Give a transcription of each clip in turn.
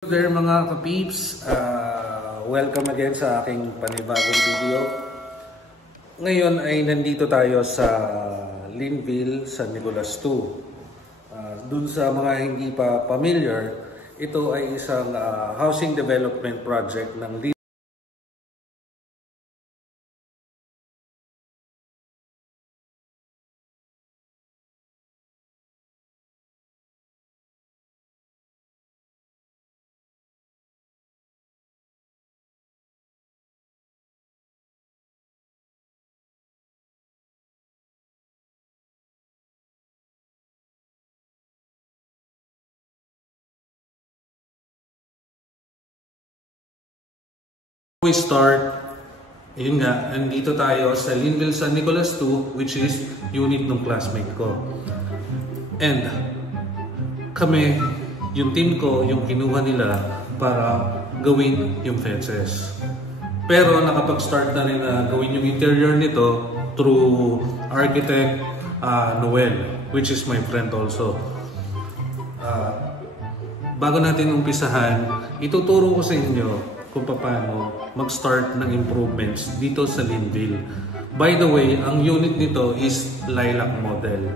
There mga ka-peeps, welcome again sa aking panibagong video. Ngayon ay nandito tayo sa Linville, San Nicolas 2. Dun sa mga hindi pa familiar, ito ay isang housing development project ng Linville. We start, yun nga, nandito tayo sa Linville, San Nicolas 2, which is unit ng classmate ko. And kami, yung team ko, yung kinuha nila para gawin yung fences. Pero nakapag-start na rin na gawin yung interior nito through architect Noel, which is my friend also. Bago natin umpisahan, ituturo ko sa inyo kung paano mag-start ng improvements dito sa Linville. By the way, ang unit nito is lilac model.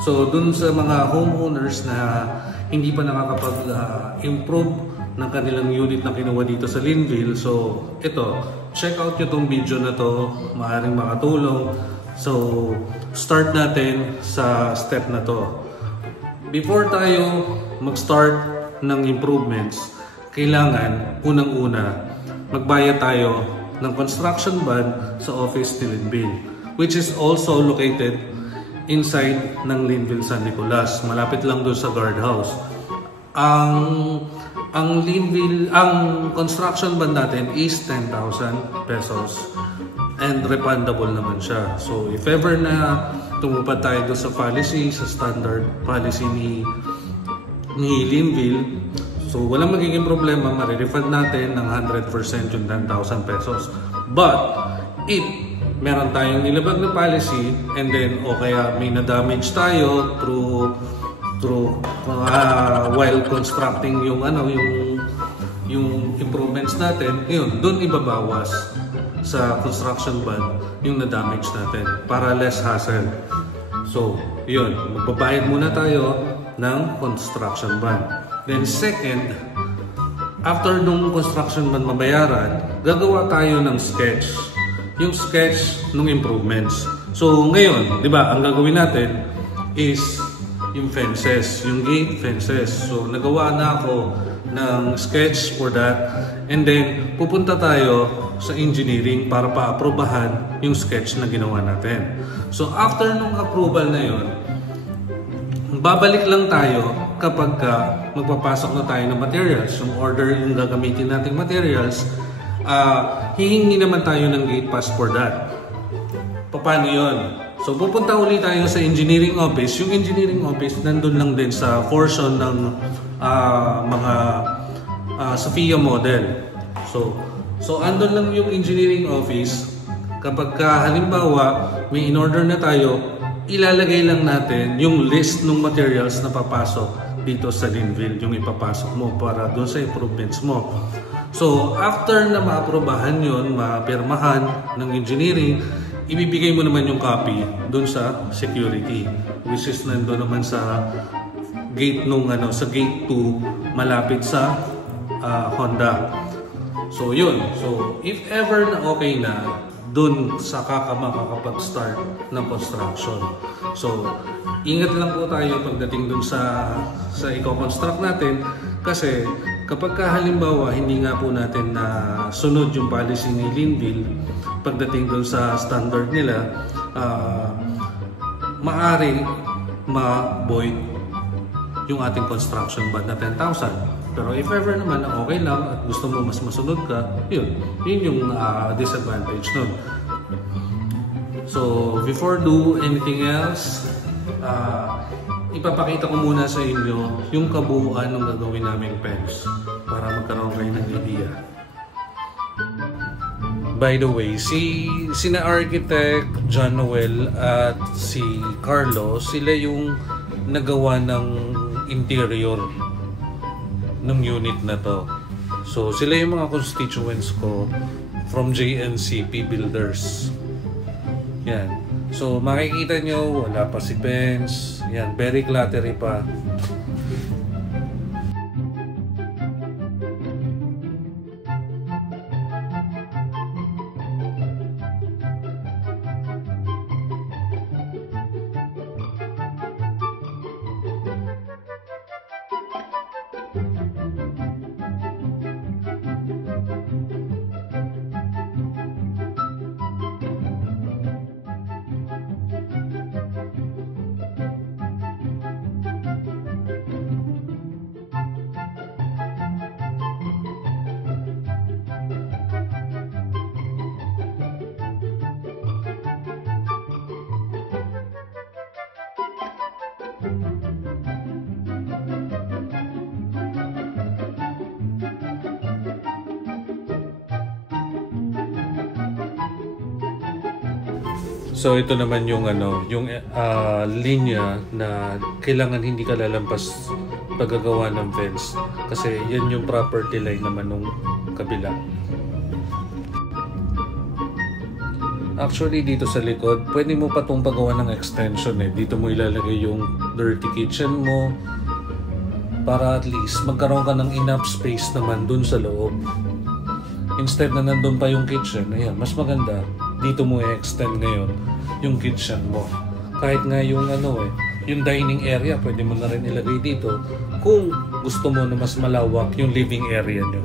So, dun sa mga homeowners na hindi pa nakakapag-improve ng kanilang unit na kinuha dito sa Linville, so ito, check out nyo tong video na to, maaaring makatulong. So, start natin sa step na to. Before tayo mag-start ng improvements, kailangan unang-una magbayad tayo ng construction bond sa office ni Linville, which is also located inside ng Linville San Nicolas, malapit lang doon sa guardhouse. Ang construction bond natin is 10,000 pesos and refundable naman siya. So if ever na tumupad tayo doon sa policy, sa standard policy ni Linville, so walang magiging problema, marirefund natin ng 100% yung 10,000 pesos. But if meron tayong nilabag na policy and then o kaya may na-damage tayo through while constructing yung improvements natin, yun, doon ibabawas sa construction bond yung na-damage natin para less hassle. So, yun, magbabayad muna tayo ng construction bond. Then second, after nung construction bond mabayaran, gagawa tayo ng sketch. Yung sketch ng improvements. So ngayon, di ba, ang gagawin natin is yung fences, yung gate fences. So nagawa na ako ng sketch for that. And then pupunta tayo sa engineering para pa-aprobahan yung sketch na ginawa natin. So after nung approval na yun, babalik lang tayo kapag magpapasok na tayo ng materials, yung order yung gagamitin nating materials, hihingi naman tayo ng gate pass for that. Paano yun? So pupunta ulit tayo sa engineering office. Yung engineering office nandun lang din sa portion ng mga Sophia model. So andun lang yung engineering office. Kapag halimbawa may in-order na tayo, ilalagay lang natin yung list ng materials na papasok dito sa Linville, yung ipapasok mo para doon sa improvements mo. So, after na ma-aprobahan yun, ma-pirmahan ng engineering, ibibigay mo naman yung copy doon sa security, which is nandun naman sa gate sa gate 2, malapit sa Honda. So, yun. So, if ever na okay na, doon sa makakapag-start ng construction. So, ingat lang po tayo pagdating doon sa i-construct natin kasi kapag halimbawa hindi nga po natin na sunod yung policy ni Linville pagdating doon sa standard nila, maaring ma-void yung ating construction bond na 10,000. Pero if ever naman okay lang at gusto mo mas masunod ka, yun yung disadvantage nun. So before do anything else, ipapakita ko muna sa inyo yung kabuuan ng gagawin naming fence para magkaroon kayo ng idea. By the way, sina architect John Noel at si Carlo, sila yung nagawa ng interior ng unit na to. So sila yung mga constituents ko from JNCP Builders. Yan. So makikita nyo, wala pa si Benz. Yan, very cluttery pa. So ito naman yung linya na kailangan hindi ka lalampas paggagawa ng fence kasi yan yung property line naman nung kabila. Actually dito sa likod, pwede mo pa itong pagawa ng extension eh. Dito mo ilalagay yung dirty kitchen mo para at least magkaroon ka ng enough space naman dun sa loob. Instead na nandun pa yung kitchen, ayan, mas maganda dito mo i-extend ngayon yung kitchen mo. Kahit nga yung yung dining area, pwede mo na rin ilagay dito kung gusto mo na mas malawak yung living area nyo.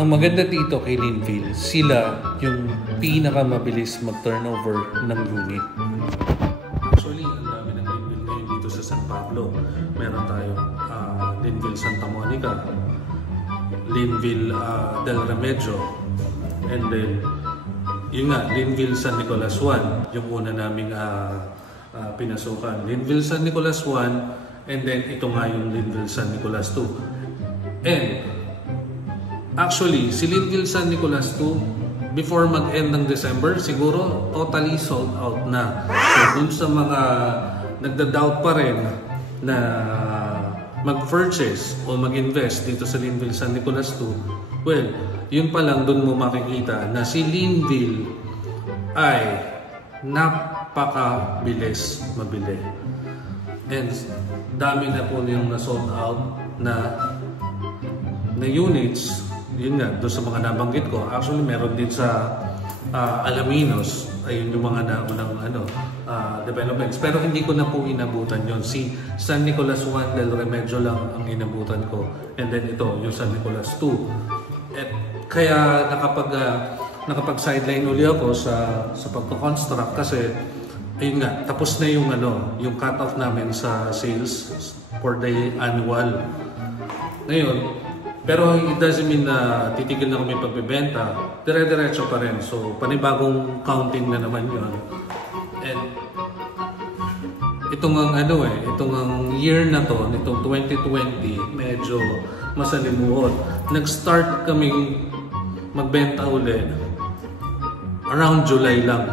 Ang maganda dito kay Linville, sila yung pinakamabilis mag-turnover ng unit. Actually, ang dami ng Linville ngayon dito sa San Pablo. Meron tayong Linville Santa Monica, Linville Del Remedio, and then yun nga, Linville San Nicolas 1, yung una naming pinasukan. Linville San Nicolas 1, and then ito nga yung Linville San Nicolas 2. And actually, si Linville San Nicolas 2, before mag-end ng December, siguro totally sold out na. So dun sa mga nagda-doubt pa rin na mag-purchase o mag-invest dito sa Linville San Nicolas 2, well, yun pa lang dun mo makikita na si Linville ay napakabilis mabili. And dami na po yung na-sold out na units. Yun nga, doon sa mga nabanggit ko. Actually, meron din sa Alaminos. Ayun yung mga naunang developments. Pero hindi ko na po inabutan yon. Si San Nicolas 1 del Remedio lang ang inabutan ko. And then ito, yung San Nicolas 2. At kaya nakapag-sideline uli ako sa pagko-construct kasi ayun nga, tapos na yung yung cut-off namin sa sales for the annual. Ngayon, pero it doesn't mean na titigil na kami pagbebenta. Dire-diretso pa rin. So, panibagong counting na naman yun. And itong ang year na to, nitong 2020, medyo masalimuot. Nag-start kaming magbenta ulit around July lang.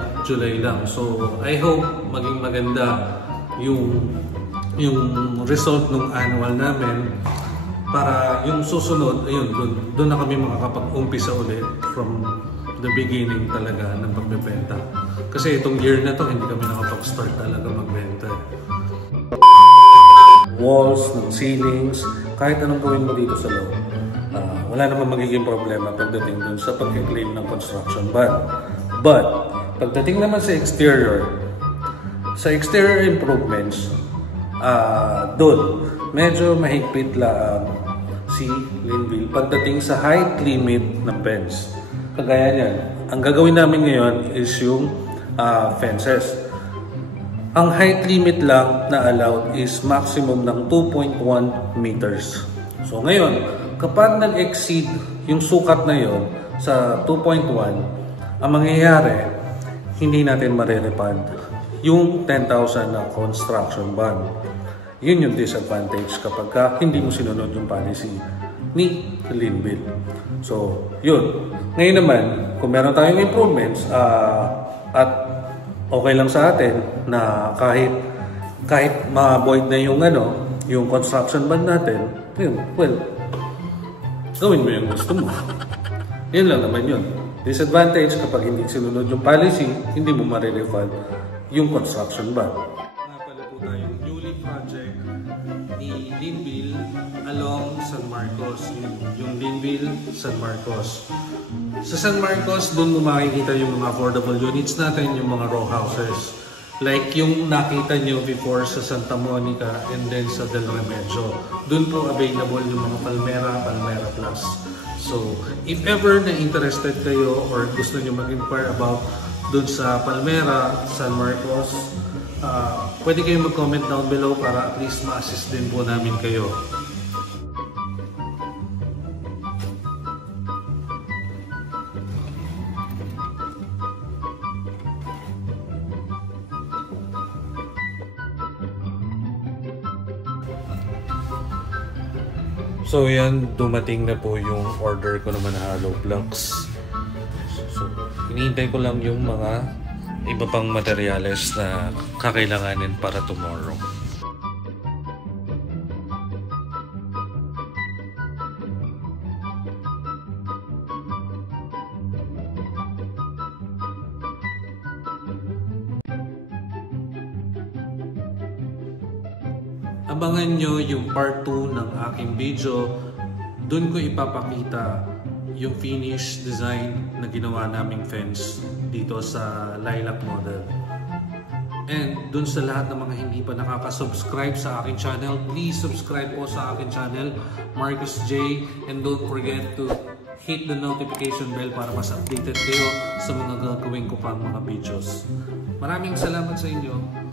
So, I hope maging maganda yung result ng annual namin. Para yung susunod, ayun, doon na kami makakapag-umpisa ulit from the beginning talaga ng pagbebenta. Kasi itong year na to, hindi kami nakapag-start talaga magbenta. Walls, ng ceilings, kahit anong gawin mo dito sa loob. Wala naman magiging problema pagdating dun sa pag-claim ng construction ban. But, pagdating naman sa exterior improvements, doon, medyo mahigpit lang si Linville pagdating sa height limit ng fence. Kagaya niyan, ang gagawin namin ngayon is yung fences. Ang height limit lang na allowed is maximum ng 2.1 meters. So ngayon, kapag nag-exceed yung sukat na yon sa 2.1, ang mangyayari, hindi natin marerepand yung 10,000 na construction ban. Yun yung disadvantage kapag hindi mo sinunod yung policy ni Linville. So, yun. Ngayon naman, kung meron tayong improvements at okay lang sa atin na kahit ma-void na yung yung construction band natin, yun, well, gawin mo yung gusto mo. Yun lang naman yun. Disadvantage, kapag hindi sinunod yung policy, hindi mo ma-refund yung construction band. Nga pala po tayong newly project ni Linville along San Marcos. Yung Linville, San Marcos. Sa San Marcos, doon mo makikita yung mga affordable units natin, yung mga row houses. Like yung nakita nyo before sa Santa Monica and then sa Del Remedyo. Doon po available yung mga Palmera, Palmera Plus. So, if ever na interested kayo or gusto nyo mag-inquire about doon sa Palmera, San Marcos, pwede kayo mag-comment down below para at least ma-assist din po namin kayo. So yan, dumating na po yung order ko naman na hollow blocks. So, hinihintay ko lang yung mga iba pang materyales na kakailanganin para tomorrow. Abangan nyo yung part 2 ng aking video. Doon ko ipapakita yung finish design na ginawa naming fence dito sa lilac model. And doon sa lahat ng mga hindi pa nakaka-subscribe sa aking channel, please subscribe po sa aking channel, Marcus J. And don't forget to hit the notification bell para mas updated kayo sa mga gagawin ko pang mga videos. Maraming salamat sa inyo.